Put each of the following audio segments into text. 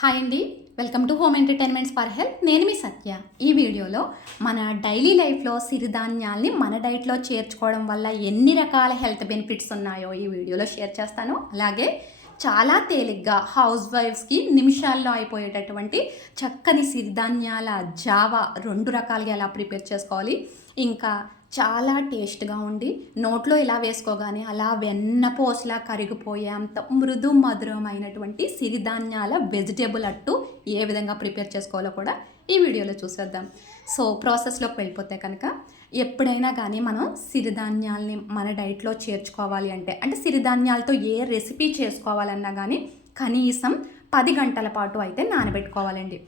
Hi అండి, welcome to home entertainments for health. నేను మీ సత్య. ఈ వీడియోలో మన డైలీ లైఫ్లో సిరిధాన్యాల్ని మన డైట్లో చేర్చుకోవడం వల్ల ఎన్ని రకాల హెల్త్ బెనిఫిట్స్ ఉన్నాయో ఈ వీడియోలో షేర్ చేస్తాను. అలాగే చాలా తేలిగ్గా హౌస్ వైఫ్స్కి నిమిషాల్లో అయిపోయేటటువంటి చక్కని సిరిధాన్యాల జావా 2 రకాలుగా ఎలా ప్రిపేర్ చేసుకోవాలి, ఇంకా చాలా టేస్ట్గా ఉండి నోట్లో ఇలా వేసుకోగానే అలా వెన్నపోసలా కరిగిపోయే అంత మృదు మధురమైనటువంటి సిరిధాన్యాల వెజిటేబుల్ అట్టు ఏ విధంగా ప్రిపేర్ చేసుకోవాలో కూడా ఈ వీడియోలో చూసేద్దాం. సో ప్రాసెస్లోకి వెళ్ళిపోతే కనుక ఎప్పుడైనా కానీ మనం సిరిధాన్యాల్ని మన డైట్లో చేర్చుకోవాలి అంటే సిరిధాన్యాలతో ఏ రెసిపీ చేసుకోవాలన్నా కానీ కనీసం 10 గంటల పాటు అయితే నానబెట్టుకోవాలండి.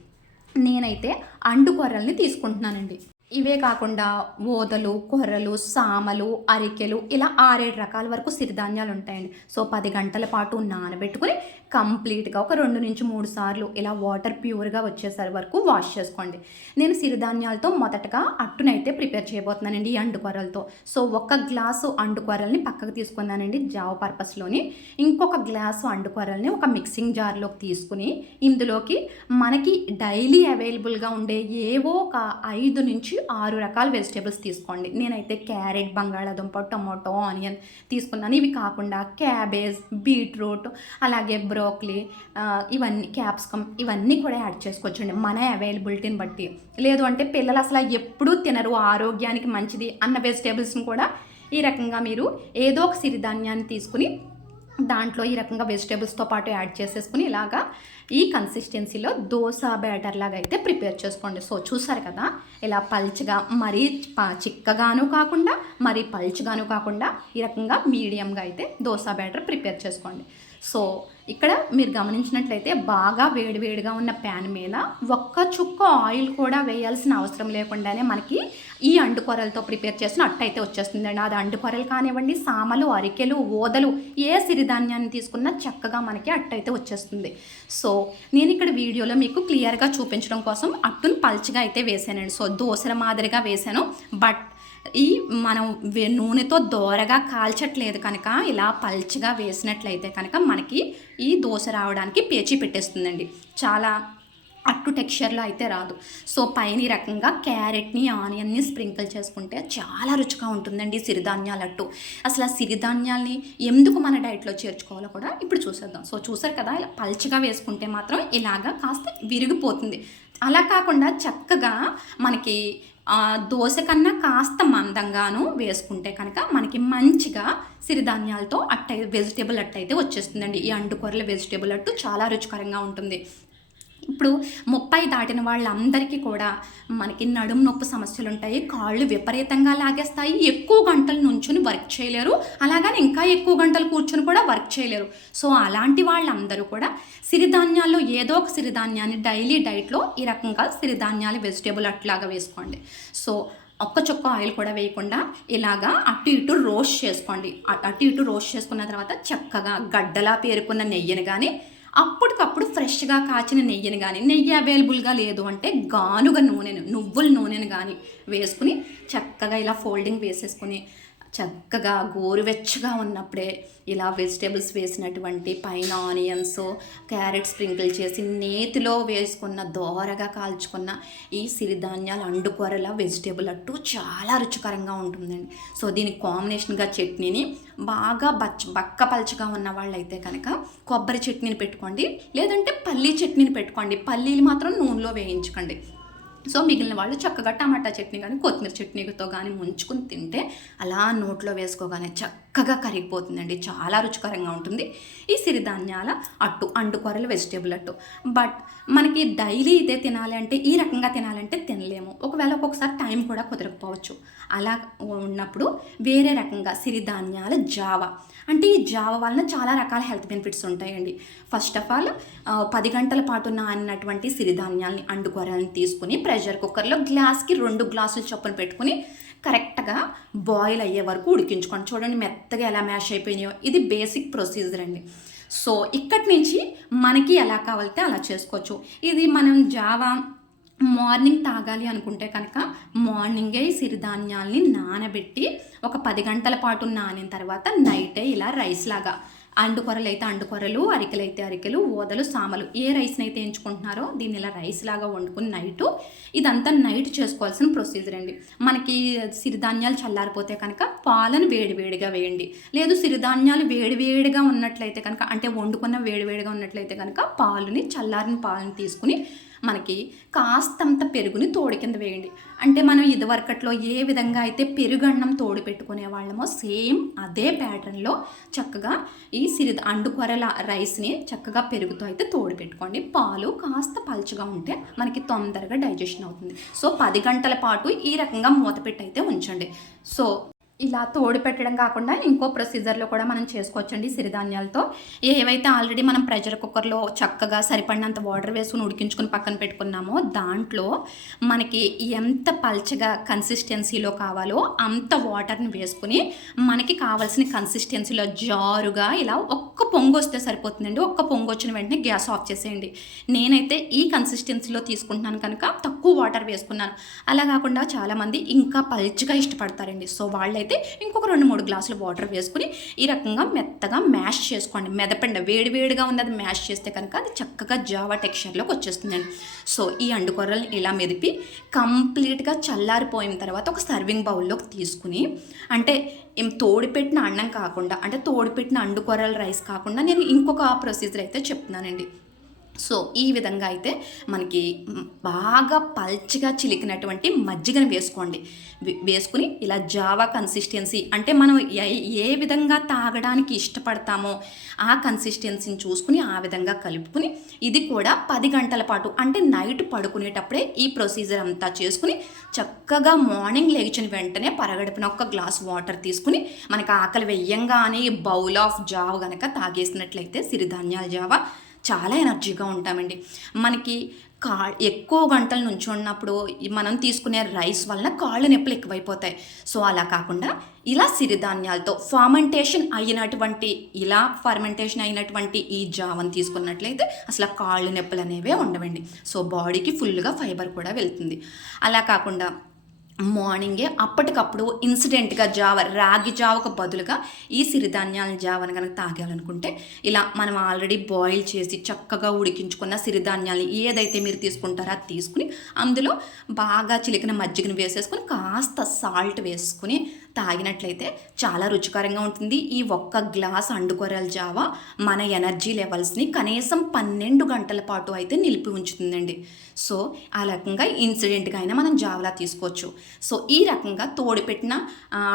నేనైతే అండు కొర్రల్ని తీసుకుంటున్నానండి. ఇవే కాకుండా ఓదలు, కొర్రలు, సామలు, అరికెలు ఇలా 6-7 రకాల వరకు సిరిధాన్యాలు ఉంటాయండి. సో 10 గంటల పాటు నానబెట్టుకుని కంప్లీట్గా ఒక 2-3 సార్లు ఇలా వాటర్ ప్యూర్గా వచ్చేసరి వరకు వాష్ చేసుకోండి. నేను సిరిధాన్యాలతో మొదటగా అట్టునైతే ప్రిపేర్ చేయబోతున్నానండి ఈ అండుకొర్రలతో. సో 1 గ్లాసు అండుకొర్రల్ని పక్కకు తీసుకున్నానండి జావ పర్పస్లోని. ఇంకొక గ్లాసు అండుకొర్రల్ని ఒక మిక్సింగ్ జార్లోకి తీసుకుని ఇందులోకి మనకి డైలీ అవైలబుల్గా ఉండే ఏవో ఒక 5 నుంచి 6 రకాల వెజిటేబుల్స్ తీసుకోండి. నేనైతే క్యారెట్, బంగాళాదుంప, టొమాటో, ఆనియన్ తీసుకున్నాను. ఇవి కాకుండా క్యాబేజ్, బీట్రూట్, అలాగే బ్రోకలీ, ఇవన్నీ క్యాప్సికమ్ ఇవన్నీ కూడా యాడ్ చేసుకోవచ్చండి మన అవైలబిలిటీని బట్టి. లేదు అంటే పిల్లలు అసలు ఎప్పుడూ తినరు, ఆరోగ్యానికి మంచిది అన్న వెజిటేబుల్స్ని కూడా ఈ రకంగా మీరు ఏదో ఒక సిరిధాన్యాన్ని తీసుకుని దాంట్లో ఈ రకంగా వెజిటేబుల్స్తో పాటు యాడ్ చేసేసుకుని ఇలాగా ఈ కన్సిస్టెన్సీలో దోశ బ్యాటర్ లాగా అయితే ప్రిపేర్ చేసుకోండి. సో చూసారు కదా, ఇలా పల్చగా మరీ చిక్కగాను కాకుండా మరీ పల్చగాను కాకుండా ఈ రకంగా మీడియంగా అయితే దోశ బ్యాటర్ ప్రిపేర్ చేసుకోండి. సో ఇక్కడ మీరు గమనించినట్లయితే బాగా వేడివేడిగా ఉన్న ప్యాన్ మీద ఒక్క చుక్క ఆయిల్ కూడా వేయాల్సిన అవసరం లేకుండానే మనకి ఈ అండుకొరలతో ప్రిపేర్ చేసిన అట్టు అయితే వచ్చేస్తుందండి. అది అండుకొరలు కానివ్వండి, సామలు, అరికెలు, ఓదలు ఏ సిరిధాన్యాన్ని తీసుకున్నా చక్కగా మనకి అట్టు అయితే వచ్చేస్తుంది. సో నేను ఇక్కడ వీడియోలో మీకు క్లియర్గా చూపించడం కోసం అట్టును పల్చగా అయితే వేసానండి. సో దోశల మాదిరిగా వేసాను, బట్ ఈ మనం నూనెతో దోరగా కాల్చట్లేదు కనుక ఇలా పల్చగా వేసినట్లయితే కనుక మనకి ఈ దోశ రావడానికి పేచీ పెట్టేస్తుందండి. చాలా అట్టు టెక్స్చర్లో అయితే రాదు. సో పైన ఈ రకంగా క్యారెట్ని, ఆనియన్ని స్ప్రింకిల్ చేసుకుంటే చాలా రుచిగా ఉంటుందండి సిరిధాన్యాల అట్టు. అసలు ఆ సిరిధాన్యాల్ని ఎందుకు మన డైట్లో చేర్చుకోవాలో కూడా ఇప్పుడు చూసేద్దాం. సో చూసారు కదా, ఇలా పల్చగా వేసుకుంటే మాత్రం ఇలాగా కాస్త విరిగిపోతుంది. అలా కాకుండా చక్కగా మనకి దోశ కన్నా కాస్త మందంగాను వేసుకుంటే కనుక మనకి మంచిగా సిరిధాన్యాలతో వెజిటేబుల్ అట్టు అయితే వచ్చేస్తుందండి. ఈ అండుకొరల వెజిటేబుల్ అట్టు చాలా రుచికరంగా ఉంటుంది. ఇప్పుడు 30 దాటిన వాళ్ళందరికీ కూడా మనకి నడుము నొప్పి సమస్యలు ఉంటాయి, కాళ్ళు విపరీతంగా లాగేస్తాయి, ఎక్కువ గంటలు నుంచుని వర్క్ చేయలేరు, అలాగని ఇంకా ఎక్కువ గంటలు కూర్చొని కూడా వర్క్ చేయలేరు. సో అలాంటి వాళ్ళందరూ కూడా సిరిధాన్యాల్లో ఏదో ఒక సిరిధాన్యాన్ని డైలీ డైట్లో ఈ రకంగా సిరిధాన్యాలు వెజిటేబుల్ అట్లాగా వేసుకోండి. సో ఒక్క చుక్క ఆయిల్ కూడా వేయకుండా ఇలాగా అటు ఇటు రోస్ట్ చేసుకోండి. అటు ఇటు రోస్ట్ చేసుకున్న తర్వాత చక్కగా గడ్డలా పేరుకున్న నెయ్యిని కానీ, అప్పటికప్పుడు ఫ్రెష్గా కాచిన నెయ్యిని కానీ, నెయ్యి అవైలబుల్గా లేదు అంటే గానుగ నూనెను, నువ్వుల నూనెను కానీ వేసుకుని చక్కగా ఇలా ఫోల్డింగ్ వేసేసుకుని చక్కగా గోరువెచ్చగా ఉన్నప్పుడే ఇలా వెజిటేబుల్స్ వేసినటువంటి పైన ఆనియన్స్, క్యారెట్ స్ప్రింకిల్ చేసి నేతిలో వేసుకున్న దోరగా కాల్చుకున్న ఈ సిరిధాన్యాల అండుకొరల వెజిటేబుల్ అట్టు చాలా రుచికరంగా ఉంటుందండి. సో దీనికి కాంబినేషన్గా చట్నీని బాగా బక్క పలుచగా ఉన్న వాళ్ళైతే కనుక కొబ్బరి చట్నీని పెట్టుకోండి, లేదంటే పల్లీ చట్నీని పెట్టుకోండి. పల్లీలు మాత్రం నూనెలో వేయించుకోండి. సో మిగిలిన వాళ్ళు చక్కగా టమాటా చట్నీ కానీ కొత్తిమీర చట్నీతో కానీ ముంచుకుని తింటే అలా నోట్లో వేసుకోగానే చక్కగా కరిగిపోతుందండి. చాలా రుచికరంగా ఉంటుంది ఈ సిరిధాన్యాల అట్టు, అండుకొరల వెజిటేబుల్ అట్టు. బట్ మనకి డైలీ ఇదే తినాలి అంటే, ఈ రకంగా తినాలంటే తినలేము. ఒకవేళ ఒక్కొక్కసారి టైం కూడా కుదరకపోవచ్చు. అలా ఉన్నప్పుడు వేరే రకంగా సిరిధాన్యాల జావా, అంటే ఈ జావ వలన చాలా రకాల హెల్త్ బెనిఫిట్స్ ఉంటాయండి. ఫస్ట్ ఆఫ్ ఆల్ 10 గంటల పాటు నానినటువంటి సిరిధాన్యాలని అండుకొరల్ని తీసుకుని ప్రెషర్ కుక్కర్లో గ్లాస్కి 2 గ్లాసులు చొప్పున పెట్టుకుని కరెక్ట్గా బాయిల్ అయ్యే వరకు ఉడికించుకోండి. చూడండి మెత్తగా ఎలా మ్యాష్ అయిపోయినాయో. ఇది బేసిక్ ప్రొసీజర్ అండి. సో ఇక్కడి నుంచి మనకి ఎలా కావాలితే అలా చేసుకోవచ్చు. ఇది మనం జావా మార్నింగ్ తాగాలి అనుకుంటే కనుక మార్నింగే సిరిధాన్యాల్ని నానబెట్టి ఒక 10 గంటల పాటు నానిన తర్వాత నైటే ఇలా రైస్ లాగా అండుకొరలు అయితే అండుకొరలు, అరికెలు అయితే అరికెలు, ఓదలు, సామలు ఏ రైస్ని అయితే ఎంచుకుంటున్నారో దీన్ని ఇలా రైస్ లాగా వండుకుని నైటు ఇదంతా నైట్ చేసుకోవాల్సిన ప్రొసీజర్ అండి. మనకి సిరిధాన్యాలు చల్లారిపోతే కనుక పాలను వేడివేడిగా వేయండి. లేదు సిరిధాన్యాలు వేడివేడిగా ఉన్నట్లయితే కనుక, అంటే వండుకున్న వేడివేడిగా ఉన్నట్లయితే కనుక చల్లారిన పాలను తీసుకుని మనకి కాస్తంత పెరుగుని తోడు కింద వేయండి. అంటే మనం ఇదివరకట్లో ఏ విధంగా అయితే పెరుగన్నం తోడు పెట్టుకునే వాళ్ళమో సేమ్ అదే ప్యాటర్న్లో చక్కగా ఈ అండుకొరల రైస్ని చక్కగా పెరుగుతో అయితే తోడు పెట్టుకోండి. పాలు కాస్త పలుచగా ఉంటే మనకి తొందరగా డైజెషన్ అవుతుంది. సో 10 గంటల పాటు ఈ రకంగా మూత పెట్టి అయితే ఉంచండి. సో ఇలా తోడు పెట్టడం కాకుండా ఇంకో ప్రొసీజర్లో కూడా మనం చేసుకోవచ్చండి సిరిధాన్యాలతో. ఏవైతే ఆల్రెడీ మనం ప్రెషర్ కుక్కర్లో చక్కగా సరిపడినంత వాటర్ వేసుకుని ఉడికించుకుని పక్కన పెట్టుకున్నామో దాంట్లో మనకి ఎంత పల్చగా కన్సిస్టెన్సీలో కావాలో అంత వాటర్ని వేసుకుని మనకి కావాల్సిన కన్సిస్టెన్సీలో జారుగా ఇలా ఒక్క పొంగు వస్తే సరిపోతుందండి. ఒక్క పొంగు వచ్చిన వెంటనే గ్యాస్ ఆఫ్ చేసేయండి. నేనైతే ఈ కన్సిస్టెన్సీలో తీసుకుంటున్నాను కనుక తక్కువ వాటర్ వేసుకున్నాను. అలా కాకుండా చాలామంది ఇంకా పల్చగా ఇష్టపడతారండి. సో వాళ్ళైతే ఇంకొక 2-3 గ్లాసులు వాటర్ వేసుకుని ఈ రకంగా మెత్తగా మ్యాష్ చేసుకోండి. మెదపండి, వేడివేడిగా ఉన్నది మ్యాష్ చేస్తే కనుక అది చక్కగా జావా టెక్స్చర్లోకి వచ్చేస్తుందండి. సో ఈ అండుకొరల్ని ఇలా మెదిపి కంప్లీట్గా చల్లారిపోయిన తర్వాత ఒక సర్వింగ్ బౌల్లోకి తీసుకుని, అంటే తోడిపెట్టిన అన్నం కాకుండా, అంటే తోడిపెట్టిన అండుకొరల రైస్ కాకుండా నేను ఇంకొక ప్రొసీజర్ అయితే చెప్తున్నానండి. సో ఈ విధంగా అయితే మనకి బాగా పల్చగా చిలికినటువంటి మజ్జిగను వేసుకోండి. వేసుకుని ఇలా జావా కన్సిస్టెన్సీ, అంటే మనం ఏ విధంగా తాగడానికి ఇష్టపడతామో ఆ కన్సిస్టెన్సీని చూసుకుని ఆ విధంగా కలుపుకుని ఇది కూడా 10 గంటల పాటు, అంటే నైట్ పడుకునేటప్పుడే ఈ ప్రొసీజర్ అంతా చేసుకుని చక్కగా మార్నింగ్ లేచిన వెంటనే పరగడుపున ఒక గ్లాస్ వాటర్ తీసుకుని మనకు ఆకలి వెయ్యంగానే బౌల్ ఆఫ్ జావ కనుక తాగేసినట్లయితే సిరిధాన్యాల జావ చాలా ఎనర్జీగా ఉంటామండి. మనకి ఎక్కువ గంటల నుంచి ఉన్నప్పుడు మనం తీసుకునే రైస్ వలన కాళ్ళ నొప్పులు ఎక్కువైపోతాయి. సో అలా కాకుండా ఇలా సిరిధాన్యాలతో ఫర్మెంటేషన్ అయినటువంటి ఈ జావను తీసుకున్నట్లయితే అసలు కాళ్ళు నొప్పులు అనేవే ఉండవండి. సో బాడీకి ఫుల్గా ఫైబర్ కూడా వెళ్తుంది. అలా కాకుండా మార్నింగే అప్పటికప్పుడు ఇన్సిడెంట్గా రాగి జావకు బదులుగా ఈ సిరిధాన్యాల జావను కనుక తాగాలనుకుంటే ఇలా మనం ఆల్రెడీ బాయిల్ చేసి చక్కగా ఉడికించుకున్న సిరిధాన్యాలు ఏదైతే మీరు తీసుకుంటారో అది తీసుకుని అందులో బాగా చిలికిన మజ్జిగను వేసేసుకుని కాస్త సాల్ట్ వేసుకుని తాగినట్లయితే చాలా రుచికరంగా ఉంటుంది. ఈ ఒక్క గ్లాస్ అండుకొరల జావ మన ఎనర్జీ లెవెల్స్ని కనీసం 12 గంటల పాటు అయితే నిలిపి ఉంచుతుందండి. సో ఆ రకంగా ఇన్సిడెంట్గా అయినా మనం జావలా తీసుకోవచ్చు. సో ఈ రకంగా తోడుపెట్టిన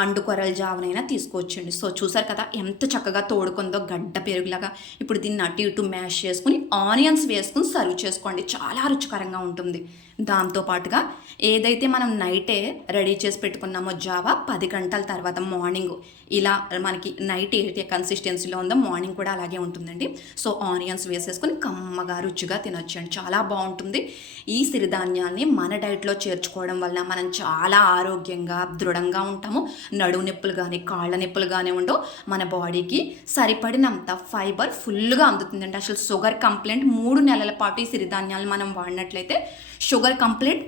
అండుకొరల జావనైనా తీసుకోవచ్చండి. సో చూసారు కదా ఎంత చక్కగా తోడుకుందో గడ్డ పెరుగులాగా. ఇప్పుడు దీన్ని అటు ఇటు మ్యాష్ చేసుకుని ఆనియన్స్ వేసుకుని సర్వ్ చేసుకోండి. చాలా రుచికరంగా ఉంటుంది. దాంతోపాటుగా ఏదైతే మనం నైటే రెడీ చేసి పెట్టుకున్నామో జావా 10 గంటల తర్వాత మార్నింగ్ ఇలా మనకి నైట్ ఏ కన్సిస్టెన్సీలో ఉందో మార్నింగ్ కూడా అలాగే ఉంటుందండి. సో ఆనియన్స్ వేసేసుకొని కమ్మగా రుచిగా తినొచ్చండి. చాలా బాగుంటుంది. ఈ సిరిధాన్యాల్ని మన డైట్లో చేర్చుకోవడం వల్ల మనం చాలా ఆరోగ్యంగా దృఢంగా ఉంటాము. నడుము నొప్పులు కానీ కాళ్ళ నొప్పులు కానీ ఉండవు. మన బాడీకి సరిపడినంత ఫైబర్ ఫుల్గా అందుతుందండి. అసలు షుగర్ కంప్లైంట్ 3 నెలల పాటు ఈ సిరిధాన్యాలను మనం వాడినట్లయితే షుగర్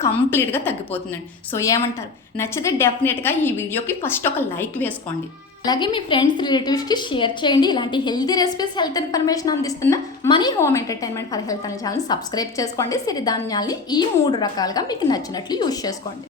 కంప్లీట్గా తగ్గిపోతుందండి. సో ఏమంటారు? నచ్చితే డెఫినెట్గా ఈ వీడియోకి ఫస్ట్ ఒక లైక్ వేసుకోండి. అలాగే మీ ఫ్రెండ్స్ రిలేటివ్స్కి షేర్ చేయండి. ఇలాంటి హెల్తీ రెసిపీస్, హెల్త్ ఇన్ఫర్మేషన్ అందిస్తున్న money home entertainment for health అనే ఛానల్ సబ్స్క్రైబ్ చేసుకోండి. సిరిధాన్యాల్ని ఈ 3 రకాలుగా మీకు నచ్చినట్లు యూజ్ చేసుకోండి.